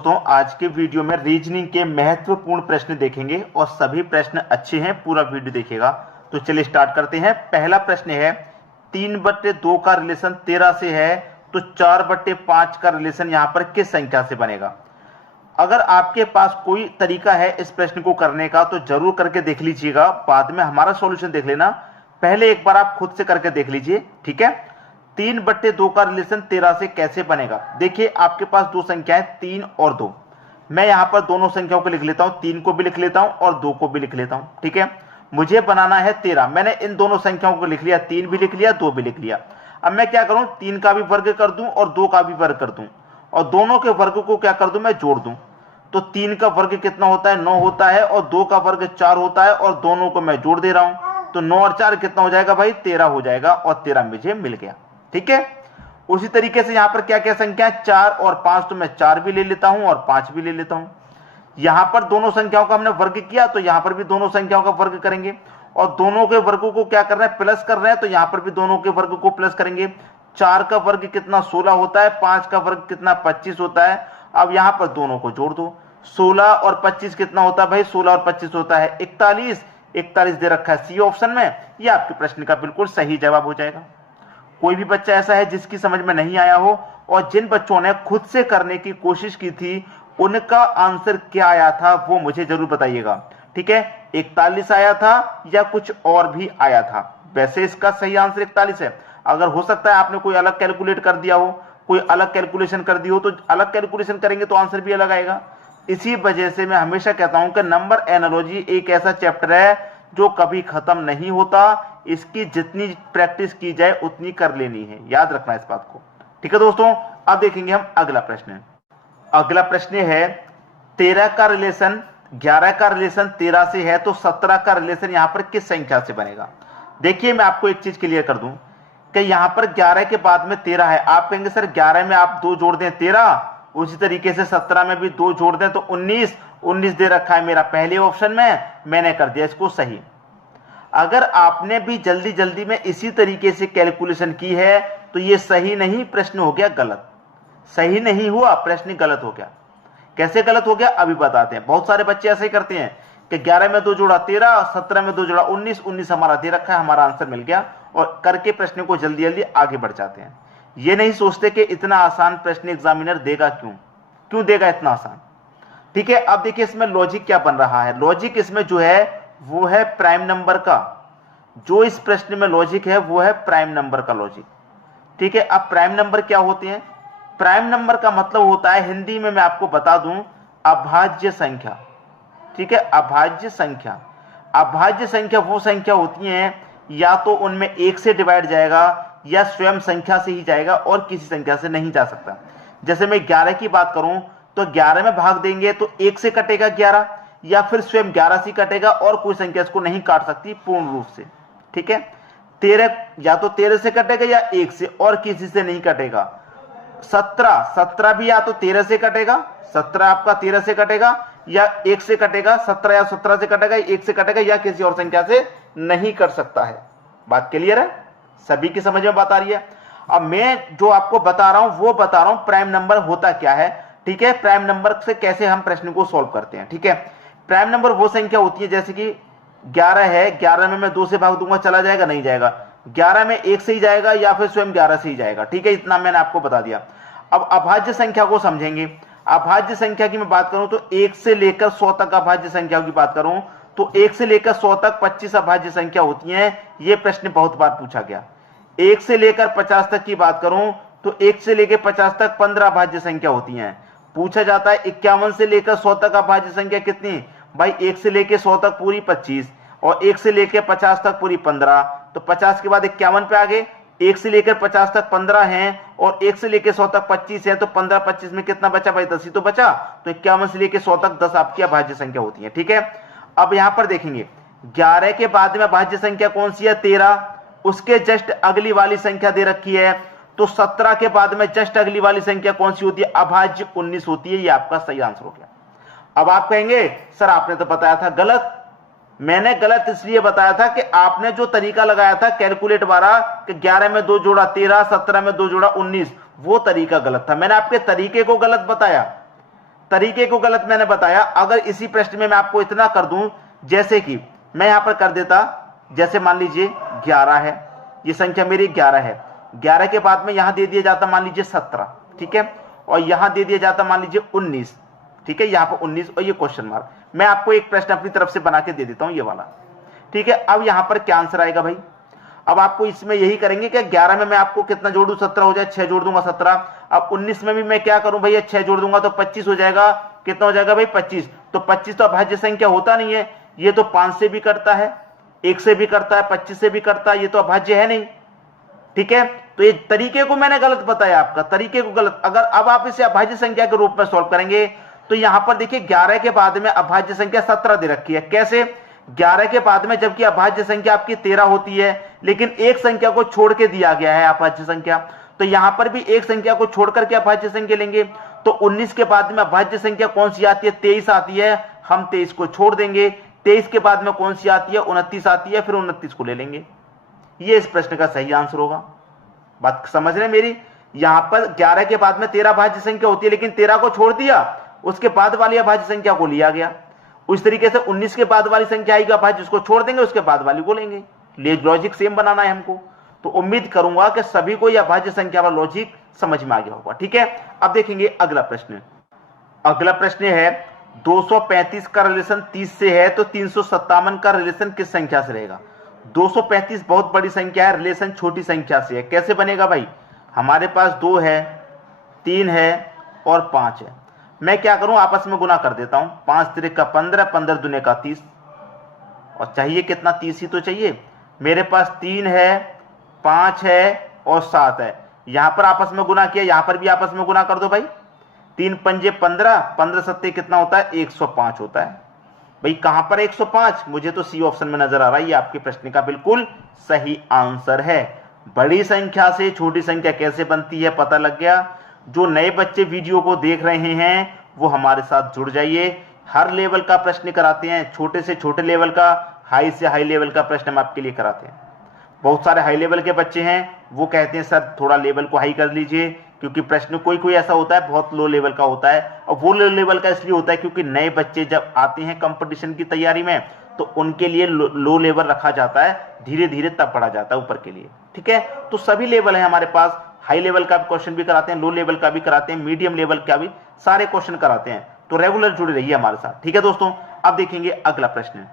दोस्तों आज के वीडियो में रीजनिंग के महत्वपूर्ण प्रश्न देखेंगे और सभी प्रश्न अच्छे हैं, पूरा वीडियो देखिएगा। तो चलिए स्टार्ट करते हैं। पहला प्रश्न है 3/2 का रिलेशन 13 से है तो 4/5 का रिलेशन यहां पर किस संख्या से बनेगा। अगर आपके पास कोई तरीका है इस प्रश्न को करने का तो जरूर करके देख लीजिएगा, बाद में हमारा सॉल्यूशन देख लेना। पहले एक बार आप खुद से करके देख लीजिए, ठीक है। 3/2 का रिलेशन 13 से कैसे बनेगा। देखिए आपके पास दो संख्याएं 3 और 2। मैं यहां पर दोनों संख्याओं को लिख लेता हूं, 3 को भी लिख लेता हूं और 2 को भी लिख लेता हूं, ठीक है। मुझे बनाना है 13। मैंने इन दोनों संख्याओं को लिख लिया, 3 भी लिख लिया, 2 भी लिख लिया। अब मैं क्या करूं, 3 का भी वर्ग कर दूं और 2 का भी वर्ग कर दूं और दोनों के वर्ग को क्या कर दूं, मैं जोड़ दूं। तो 3 का वर्ग कितना होता है, 9 होता है और 2 का वर्ग 4 होता है और दोनों को मैं जोड़ दे रहा हूं। तो 9 और 4 कितना हो जाएगा भाई, 13 हो जाएगा और 13 मुझे मिल गया, ठीक है। उसी तरीके से यहां पर क्या क्या संख्या है, 4 और 5, तो मैं 4 भी ले लेता हूं और 5 भी ले लेता हूं। यहां पर दोनों संख्याओं का हमने वर्ग किया तो यहां पर भी दोनों संख्याओं का वर्ग करेंगे और दोनों के वर्गों को क्या कर रहे हैं, प्लस कर रहे हैं, तो यहां पर भी दोनों के वर्ग को प्लस करेंगे। 4 का वर्ग कितना 16 होता है, 5 का वर्ग कितना 25 होता है। अब यहां पर दोनों को जोड़ दो, 16 और 25 कितना होता है भाई, 16 और 25 होता है 41। 41 दे रखा है सी ऑप्शन में, यह आपके प्रश्न का बिल्कुल सही जवाब हो जाएगा। कोई भी बच्चा ऐसा है जिसकी समझ में नहीं आया हो और जिन बच्चों ने खुद से करने की कोशिश की थी उनका आंसर क्या आया था वो मुझे जरूर बताइएगा, ठीक है। 41 आया था या कुछ और भी आया था। वैसे इसका सही आंसर 41 है। अगर हो सकता है आपने कोई अलग कैलकुलेट कर दिया हो, कोई अलग कैलकुलेशन कर दी हो, तो अलग कैलकुलेशन करेंगे तो आंसर भी अलग आएगा। इसी वजह से मैं हमेशा कहता हूं कि नंबर एनालॉजी एक ऐसा चैप्टर है जो कभी खत्म नहीं होता। इसकी जितनी प्रैक्टिस की जाए उतनी कर लेनी है, याद रखना इस बात को, ठीक है दोस्तों। अब देखेंगे हम अगला प्रश्न। अगला प्रश्न है 13 का रिलेशन 11 का रिलेशन 13 से है तो 17 का रिलेशन यहां पर किस संख्या से बनेगा। देखिए मैं आपको एक चीज क्लियर कर दूं कि यहां पर 11 के बाद में 13 है। आप कहेंगे सर 11 में आप 2 जोड़ दें 13, उसी तरीके से 17 में भी 2 जोड़ दें तो 19। 19 दे रखा है मेरा पहले ऑप्शन में, मैंने कर दिया इसको सही। अगर आपने भी जल्दी जल्दी में इसी तरीके से कैलकुलेशन की है तो ये सही नहीं, प्रश्न हो गया गलत। सही नहीं हुआ, प्रश्न गलत हो गया। कैसे गलत हो गया अभी बताते हैं। बहुत सारे बच्चे ऐसे ही करते हैं कि 11 में 2 जोड़ा 13, 17 में 2 जोड़ा 19, 19 हमारा दे रखा है, हमारा आंसर मिल गया और करके प्रश्न को जल्दी जल्दी आगे बढ़ जाते हैं। ये नहीं सोचते कि इतना आसान प्रश्न एग्जामिनर देगा क्यों देगा इतना आसान, ठीक है। अब देखिए इसमें लॉजिक क्या बन रहा है। लॉजिक इसमें जो है वो है प्राइम नंबर का। जो इस प्रश्न में लॉजिक है वो है प्राइम नंबर का लॉजिक, ठीक है। अब प्राइम नंबर क्या होते हैं, प्राइम नंबर का मतलब होता है हिंदी में मैं आपको बता दूं अभाज्य संख्या, ठीक है। अभाज्य संख्या, अभाज्य संख्या वो संख्या होती है या तो उनमें 1 से डिवाइड जाएगा या स्वयं संख्या से ही जाएगा और किसी संख्या से नहीं जा सकता। जैसे मैं 11 की बात करूं तो 11 में भाग देंगे तो 1 से कटेगा 11 या फिर स्वयं 11 से कटेगा और कोई संख्या इसको नहीं काट सकती पूर्ण रूप से, ठीक है। 13 या तो 13 से कटेगा या 1 से और किसी से नहीं कटेगा। 17 भी या तो 13 से कटेगा, 17 आपका 13 से कटेगा या 1 से कटेगा। 17 या 17 से कटेगा, 1 से कटेगा या किसी और संख्या से नहीं कर सकता है। बात क्लियर है, सभी की समझ में बात आ रही है। अब मैं जो आपको बता रहा हूं वो बता रहा हूं प्राइम नंबर होता क्या है, ठीक है। प्राइम नंबर से कैसे हम प्रश्न को सॉल्व करते हैं, ठीक है। प्राइम नंबर वो संख्या होती है जैसे कि 11 है, 11 में मैं 2 से भाग दूंगा, चला जाएगा नहीं जाएगा। 11 में 1 से ही जाएगा या फिर स्वयं 11 से ही जाएगा, ठीक है। इतना मैंने आपको बता दिया। अब अभाज्य संख्या को समझेंगे। अभाज्य संख्या की मैं बात करूं तो 1 से लेकर 100 तक अभाज्य संख्या की बात करूं तो 1 से लेकर 100 तक 25 अभाज्य संख्या होती हैं। यह प्रश्न बहुत बार पूछा गया। 1 से लेकर 50 तक की बात करूं तो 1 से लेकर 50 तक 15 अभाज्य संख्या होती हैं। पूछा जाता है 51 से लेकर 100 तक अभाज्य संख्या कितनी, भाई 1 से लेकर 100 तक पूरी 25 और 1 से लेकर 50 तक पूरी 15। तो 50 के बाद 51 पे आ गए। 1 से लेकर 50 तक 15 हैं और 1 से लेकर 100 तक 25 है, तो 15 25 में कितना बचा भाई, 10 ही तो बचा। तो 51 से लेकर 100 तक 10 आपकी अभाज्य संख्या होती है, ठीक है। अब यहां पर देखेंगे 11 के बाद में अभाज्य संख्या कौन सी है, 13। उसके जस्ट अगली वाली संख्या दे रखी है तो 17 के बाद में जस्ट अगली वाली संख्या कौन सी होती है, अभाज्य 19 होती है। ये आपका सही आंसर हो गया। अब आप कहेंगे सर आपने तो बताया था गलत। मैंने गलत इसलिए बताया था कि आपने जो तरीका लगाया था कैलकुलेट वाला कि 11 में 2 जोड़ा 13, 17 में 2 जोड़ा 19, वो तरीका गलत था। मैंने आपके तरीके को गलत बताया। तरीके को गलत मैंने बताया। अगर इसी प्रश्न में मैं आपको इतना कर दूं, जैसे कि मैं यहां पर कर देता, जैसे मान लीजिए 11 है, ये संख्या मेरी 11 है, 11 के बाद में यहां दे दिया जाता मान लीजिए 17, ठीक है, और यहां दे दिया जाता मान लीजिए 19, ठीक है, यहां पर 19 और ये क्वेश्चन मार्क। मैं आपको एक प्रश्न अपनी तरफ से बना के दे देता हूं, ये वाला, ठीक है। अब यहां पर क्या आंसर आएगा भाई? अब आपको इसमें यही करेंगे कि 11 में मैं आपको कितना जोड़ दूं, 17 हो जाए, 6 जोड़ दूंगा 17। अब 19 में भी मैं क्या करूं भैया, 6 जोड़ दूंगा तो 25 हो जाएगा। कितना हो जाएगा भाई? 25। तो 25 तो अभाज्य संख्या होता नहीं है, ये तो 5 से भी करता है, 1 से भी करता है, 25 से भी करता है, ये तो अभाज्य है नहीं, ठीक है। तो ये तरीके को मैंने गलत बताया, आपका तरीके को गलत। अगर अब आप इसे अभाज्य संख्या के रूप में सॉल्व करेंगे तो यहां पर देखिए 11 के बाद में अभाज्य संख्या 17 दे रखी है। कैसे? 11 के बाद में, जबकि अभाज्य संख्या आपकी 13 होती है, लेकिन एक संख्या को छोड़ के दिया गया है अभाज्य संख्या, तो यहां पर भी एक संख्या को छोड़ करके अभाज्य संख्या लेंगे। तो 19 के बाद में अभाज्य संख्या कौन सी आती है? 23 आती है, हम 23 को छोड़ देंगे। 23 के बाद में कौन सी आती है? 29 आती है, फिर 29 को ले लेंगे। ये इस प्रश्न का सही आंसर होगा। बात समझ रहे हैं मेरी? यहां पर 11 के बाद में 13 अभाज्य संख्या होती है, लेकिन 13 को छोड़ दिया, उसके बाद वाली अभाज्य संख्या को लिया गया। उस तरीके से 19 के बाद वाली संख्या आएगी अभाज्य, उसको छोड़ देंगे, उसके बाद वाली को लेंगे। लॉजिक सेम बनाना है हमको। तो उम्मीद करूंगा कि सभी को यह अभाज्य संख्या वाला लॉजिक समझ में आ गया होगा, ठीक है। अब देखेंगे अगला प्रश्न। अगला प्रश्न है 235 का रिलेशन 30 से है, तो 357 का रिलेशन किस संख्या से रहेगा? 235 बहुत बड़ी संख्या है, रिलेशन छोटी संख्या से है। कैसे बनेगा भाई? हमारे पास 2 है, 3 है और 5 है। मैं क्या करूं, आपस में गुना कर देता हूं। 5 3 का 15, 15 दूने का 30, और चाहिए कितना? 30 ही तो चाहिए। मेरे पास 3 है, 5 है और 7 है। यहां पर आपस में गुना किया, यहां पर भी आपस में गुना कर दो भाई। 3 पंजे 15, 15 सत्ते कितना होता है? 105 होता है। भाई कहां पर 105? मुझे तो सी ऑप्शन में नजर आ रहा है। ये आपके प्रश्न का बिल्कुल सही आंसर है। बड़ी संख्या से छोटी संख्या कैसे बनती है पता लग गया। जो नए बच्चे वीडियो को देख रहे हैं वो हमारे साथ जुड़ जाइए। हर लेवल का प्रश्न कराते हैं, छोटे से छोटे लेवल का, हाई से हाई लेवल का प्रश्न हम आपके लिए कराते हैं। बहुत सारे हाई लेवल के बच्चे हैं, वो कहते हैं सर थोड़ा लेवल को हाई कर लीजिए, क्योंकि प्रश्न कोई कोई ऐसा होता है बहुत लो लेवल का होता है। और वो लो लेवल का इसलिए होता है क्योंकि नए बच्चे जब आते हैं कंपटीशन की तैयारी में, तो उनके लिए लो लेवल रखा जाता है, धीरे धीरे तब बढ़ा जाता है ऊपर के लिए, ठीक है। तो सभी लेवल है हमारे पास, हाई लेवल का क्वेश्चन भी कराते हैं, लो लेवल का भी कराते हैं, मीडियम लेवल का भी, सारे क्वेश्चन कराते हैं। तो रेगुलर जुड़े रहिए हमारे साथ, ठीक है दोस्तों। अब देखेंगे अगला प्रश्न।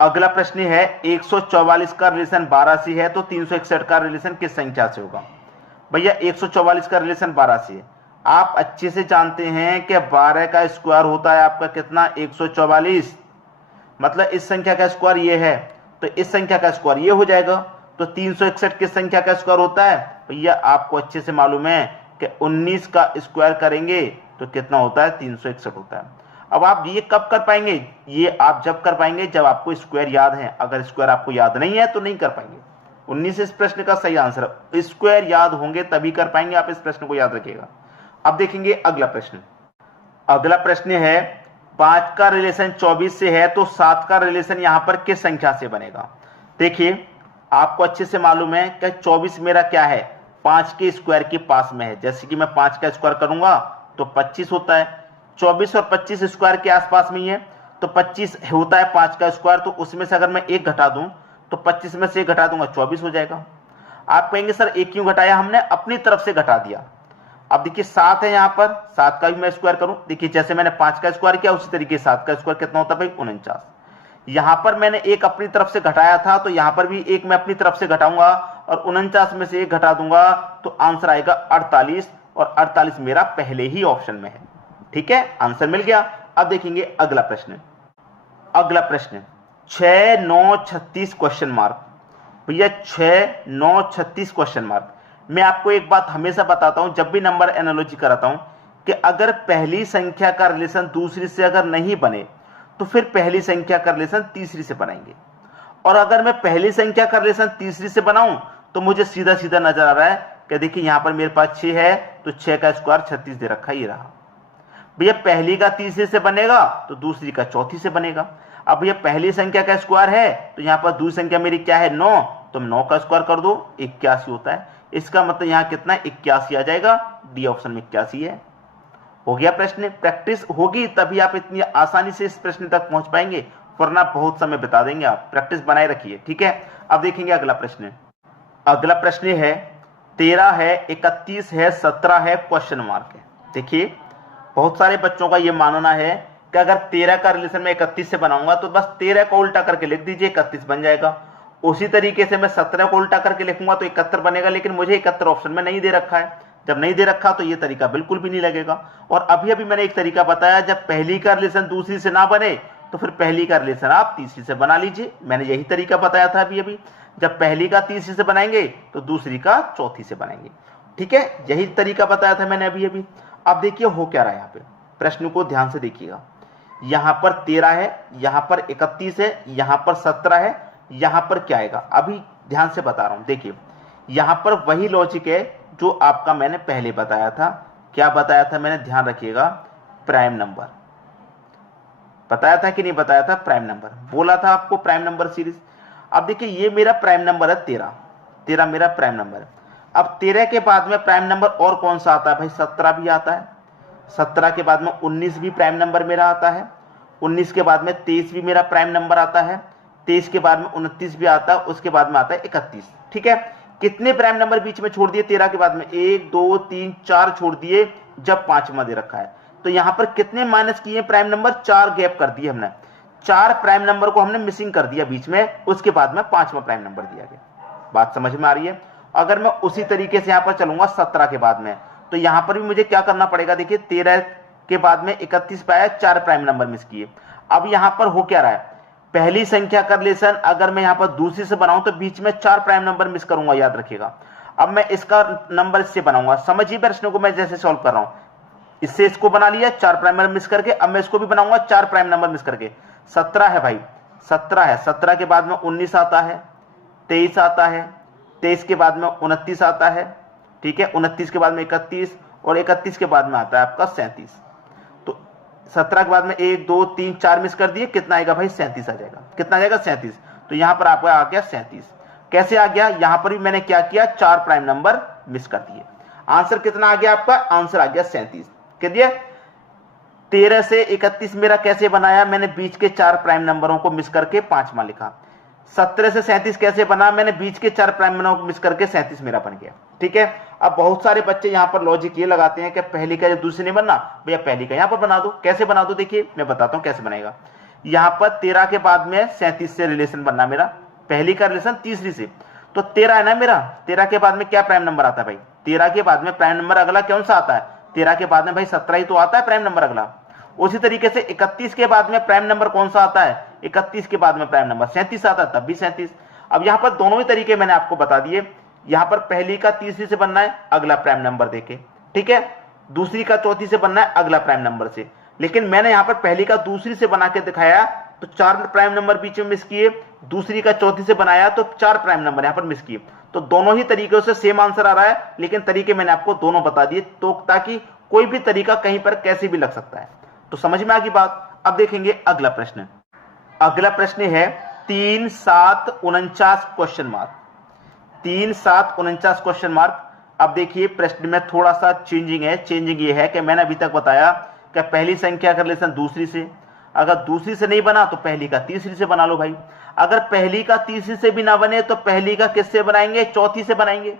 अगला प्रश्न है 144 का रिलेशन 12 से है, तो 361 का रिलेशन किस संख्या से होगा? भैया 144 का रिलेशन 12 से है। आप अच्छे से जानते हैं कि 12 का स्क्वायर होता है आपका कितना? 144। मतलब इस संख्या का स्क्वायर ये है, तो इस संख्या का स्क्वायर ये हो जाएगा। तो 361 किस संख्या का स्क्वायर होता है? भैया आपको अच्छे से मालूम है कि 19 का स्क्वायर करेंगे तो कितना होता है? 361 होता है। अब आप ये कब कर पाएंगे? ये आप जब कर पाएंगे जब आपको स्क्वायर याद है। अगर स्क्वायर आपको याद नहीं है तो नहीं कर पाएंगे। 19 इस प्रश्न का सही आंसर है। स्क्वायर याद होंगे तभी कर पाएंगे, आप इस प्रश्न को याद रखिएगा। अब देखेंगे अगला प्रश्न। अगला प्रश्न है 5 का रिलेशन 24 से है, तो 7 का रिलेशन यहां पर किस संख्या से बनेगा? देखिए आपको अच्छे से मालूम है कि 24 मेरा क्या है? 5 के स्क्वायर के पास में है। जैसे कि मैं 5 का स्क्वायर करूंगा तो 25 होता है। 24 और 25 स्क्वायर के आसपास में ही है, तो 25 होता है 5 का स्क्वायर। तो उसमें से अगर मैं 1 घटा दूं तो 25 में से 1 घटा दूंगा 24 हो जाएगा। आप कहेंगे सर 1 क्यों घटाया? हमने अपनी तरफ से घटा दिया। अब देखिए 7 है यहां पर, 7 का भी मैं स्क्वायर करूं, देखिए जैसे मैंने 5 का स्क्वायर किया उसी तरीके 7 का स्क्वायर कितना होता है भाई? 49। यहां पर मैंने 1 अपनी तरफ से घटाया था, तो यहां पर भी 1 मैं अपनी तरफ से घटाऊंगा और 49 में से 1 घटा दूंगा तो आंसर आएगा 48, और 48 मेरा पहले ही ऑप्शन में है, ठीक है। आंसर मिल गया। अब देखेंगे अगला प्रश्न। अगला प्रश्न 6 9 36 क्वेश्चन मार्क। भैया 6 9 36 क्वेश्चन मार्क। मैं आपको एक बात हमेशा बताता हूं जब भी नंबर एनालॉजी कराता हूं कि अगर पहली संख्या का रिलेशन दूसरी से अगर नहीं बने तो फिर पहली संख्या का रिलेशन तीसरी से बनाएंगे, और अगर मैं पहली संख्या का रिलेशन तीसरी से बनाऊं तो मुझे सीधा सीधा नजर आ रहा है कि देखिए यहां पर मेरे पास 6 है, तो 6 का स्क्वायर 36 दे रखा, ये रहा। भैया पहली का तीसरी से बनेगा तो दूसरी का चौथी से बनेगा। अब भैया पहली संख्या का स्क्वायर है तो यहां पर दूसरी संख्या मेरी क्या है? 9, तो 9 का स्क्वायर कर दो 81 होता है। इसका मतलब यहां कितना? 81 आ जाएगा। डी ऑप्शन में 81 है। हो गया प्रश्न। प्रैक्टिस होगी तभी आप इतनी आसानी से इस प्रश्न तक पहुंच पाएंगे, वरना बहुत समय बिता देंगे आप। प्रैक्टिस बनाए रखिए, ठीक है। अब देखेंगे अगला प्रश्न। अगला प्रश्न है 13 है, 31 है, 17 है, क्वेश्चन मार्क है। देखिए बहुत सारे बच्चों का यह मानना है कि अगर 13 का रिलेशन मैं 31 से बनाऊंगा तो बस 13 को उल्टा करके लिख दीजिए, 31 बन जाएगा। उसी तरीके से मैं 17 को उल्टा करके लिखूंगा तो 71 बनेगा, लेकिन मुझे 71 ऑप्शन में नहीं दे रखा है। जब नहीं दे रखा तो ये तरीका बिल्कुल भी नहीं लगेगा। और अभी अभी मैंने एक तरीका बताया, जब पहली का रिलेशन दूसरी से ना बने तो फिर पहली का रिलेशन आप तीसरी से बना लीजिए। मैंने यही तरीका बताया था अभी अभी, जब पहली का तीसरी से बनाएंगे तो दूसरी का चौथी से बनाएंगे, ठीक है। यही तरीका बताया था मैंने अभी अभी। अब देखिए हो क्या रहा है यहाँ पे, प्रश्न को ध्यान से देखिएगा। यहां पर 13 है, यहां पर 31 है, यहां पर 17 है, यहां पर क्या आएगा अभी ध्यान से बता रहा हूं। देखिए यहां पर वही लॉजिक है जो आपका मैंने पहले बताया था। क्या बताया था मैंने, ध्यान रखिएगा, प्राइम नंबर बताया था कि नहीं बताया था, प्राइम नंबर बोला था आपको, प्राइम नंबर सीरीज। अब देखिए ये मेरा प्राइम नंबर है 13 मेरा प्राइम नंबर है। अब 13 के बाद में प्राइम नंबर और कौन सा आता है भाई, 17 भी आता है। 17 के बाद में 19 भी प्राइम नंबर मेरा आता है। 19 के बाद में 23 भी मेरा प्राइम नंबर आता है। 23 के बाद में 29 भी आता है। उसके बाद में आता है 31, ठीक है। कितने प्राइम नंबर बीच में छोड़ दिए 13 के बाद में, 1 2 3 4 छोड़ दिए, जब 5वां दे रखा है। तो यहां पर कितने माइनस किए प्राइम नंबर, 4 गैप कर दिए हमने, 4 प्राइम नंबर को हमने मिसिंग कर दिया बीच में। उसके बाद में 5वां प्राइम नंबर दिया गया। बात समझ में आ रही है। अगर मैं उसी तरीके से यहां पर चलूंगा 17 के बाद में, तो यहां पर भी मुझे क्या करना पड़ेगा। देखिए 13 के बाद में 31 पे आया, 4 प्राइम नंबर मिस किए। अब यहां पर हो क्या रहा है, पहली संख्या का रिलेशन अगर मैं यहां पर दूसरी से बनाऊं तो बीच में 4 प्राइम नंबर मिस करूंगा, याद रखिएगा। अब मैं इसका नंबर इससे बनाऊंगा, समझिए प्रश्न को मैं जैसे सॉल्व कर रहा हूं। इससे इसको बना लिया 4 प्राइम नंबर मिस करके, अब मैं इसको भी बनाऊंगा 4 प्राइम नंबर मिस करके। 17 है भाई, 17 है, 17 के बाद में 19 आता है, 23 आता है, 23 के बाद में 29 आता है, ठीक है। 29 के बाद में 31 और 31 के बाद में आता है आपका 37। तो 17 के बाद में 1 2 3 4 मिस कर दिए, कितना आएगा भाई, 37 आ जाएगा। कितना आ जाएगा, 37। तो यहां पर आपका आ गया 37। कैसे आ गया, यहां पर भी मैंने क्या किया, 4 प्राइम नंबर मिस कर दिए। आंसर कितना आ गया आपका, आंसर आ गया 37। कह दिया 13 से 31 मेरा कैसे बनाया, मैंने बीच के 4 प्राइम नंबरों को मिस करके 5वां लिखा। 17 से 37 कैसे बना, मैंने बीच के 4 प्राइम नंबरों को मिस करके 37 मेरा बन गया, ठीक है। अब बहुत सारे बच्चे यहां पर लॉजिक ये लगाते हैं कि पहली का जब दूसरी नहीं बनना, भैया पहली का यहां पर बना दो। कैसे बना दो, देखिए मैं बताता हूं कैसे बनेगा। यहां पर 13 के बाद में 37 से रिलेशन बनना मेरा, पहली का रिलेशन तीसरी से, तो 13 है ना मेरा। 13 के बाद में क्या प्राइम नंबर आता है भाई, 13 के बाद में प्राइम नंबर अगला कौन सा आता है, 13 के बाद में भाई 17 ही तो आता है प्राइम नंबर अगला। उसी तरीके से 31 के बाद में प्राइम नंबर कौन सा आता है, 31 के बाद में प्राइम नंबर 37 आता है, तब भी 37। अब यहां पर दोनों ही तरीके मैंने आपको बता दिए। यहां पर पहली का तीसरी से बनना है अगला प्राइम नंबर देके, ठीक है। दूसरी का चौथी से बनना है अगला प्राइम नंबर से। लेकिन मैंने यहां पर पहली का दूसरी से बना के दिखाया तो 4 प्राइम नंबर बीच में मिस किए, दूसरी का चौथी से बनाया तो 4 प्राइम नंबर यहां पर मिस किए। तो दोनों ही तरीकों से सेम आंसर आ रहा है, लेकिन तरीके मैंने आपको दोनों बता दिए, तो ताकि कोई भी तरीका कहीं पर कैसे भी लग सकता है। तो समझ में आ गई बात। अब देखेंगे अगला प्रश्न। अगला प्रश्न है 3 7 49 क्वेश्चन मार्क, 3 7 49 क्वेश्चन मार्क। अब देखिए प्रश्न में थोड़ा सा चेंजिंग है। चेंजिंग ये है कि मैंने अभी तक बताया कि पहली संख्या का रिलेशन दूसरी से, अगर दूसरी से नहीं बना तो पहली का तीसरी से बना लो भाई। अगर पहली का तीसरी से भी ना बने तो पहली का किससे बनाएंगे, चौथी से बनाएंगे।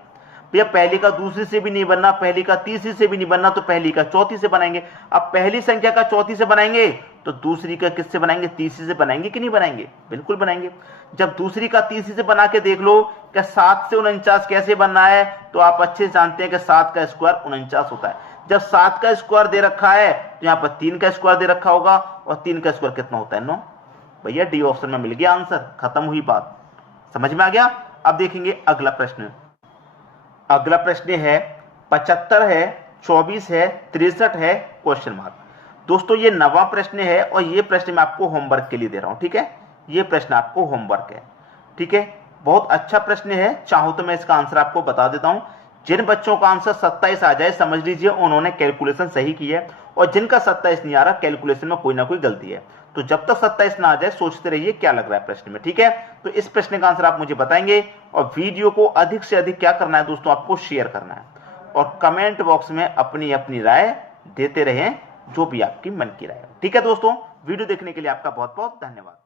भैया पहली का दूसरी से भी नहीं बनना, पहली का तीसरी से भी नहीं बनना, तो पहली का चौथी से बनाएंगे। अब पहली संख्या का चौथी से बनाएंगे तो दूसरी का किससे बनाएंगे, तीसरी से बनाएंगे कि नहीं बनाएंगे, बिल्कुल बनाएंगे। जब दूसरी का तीसरी से बना के देख लो कि 7 से 49 कैसे बनना है, तो आप अच्छे से जानते हैं कि 7 का स्क्वायर 49 होता है। जब 7 का स्क्वायर दे रखा है तो यहाँ पर 3 का स्क्वायर दे रखा होगा, और 3 का स्क्वायर कितना होता है, 9। भैया डी ऑप्शन में मिल गया आंसर, खत्म हुई बात। समझ में आ गया। अब देखेंगे अगला प्रश्न। अगला प्रश्न है 75 है, 24 है, 63 है क्वेश्चन मार्क। दोस्तों ये 9वां प्रश्न है और ये प्रश्न मैं आपको होमवर्क के लिए दे रहा हूं, ठीक है। ये प्रश्न आपको होमवर्क है, ठीक है। बहुत अच्छा प्रश्न है, चाहो तो मैं इसका आंसर आपको बता देता हूं। जिन बच्चों का आंसर 27 आ जाए समझ लीजिए उन्होंने कैलकुलेशन सही की है, और जिनका 27 नहीं आ रहा कैलकुलेशन में कोई ना कोई गलती है। तो जब तक 27 ना आ जाए सोचते रहिए क्या लग रहा है प्रश्न में, ठीक है। तो इस प्रश्न का आंसर आप मुझे बताएंगे, और वीडियो को अधिक से अधिक क्या करना है दोस्तों, आपको शेयर करना है, और कमेंट बॉक्स में अपनी अपनी राय देते रहें जो भी आपकी मन की राय हो। ठीक है दोस्तों, वीडियो देखने के लिए आपका बहुत बहुत धन्यवाद।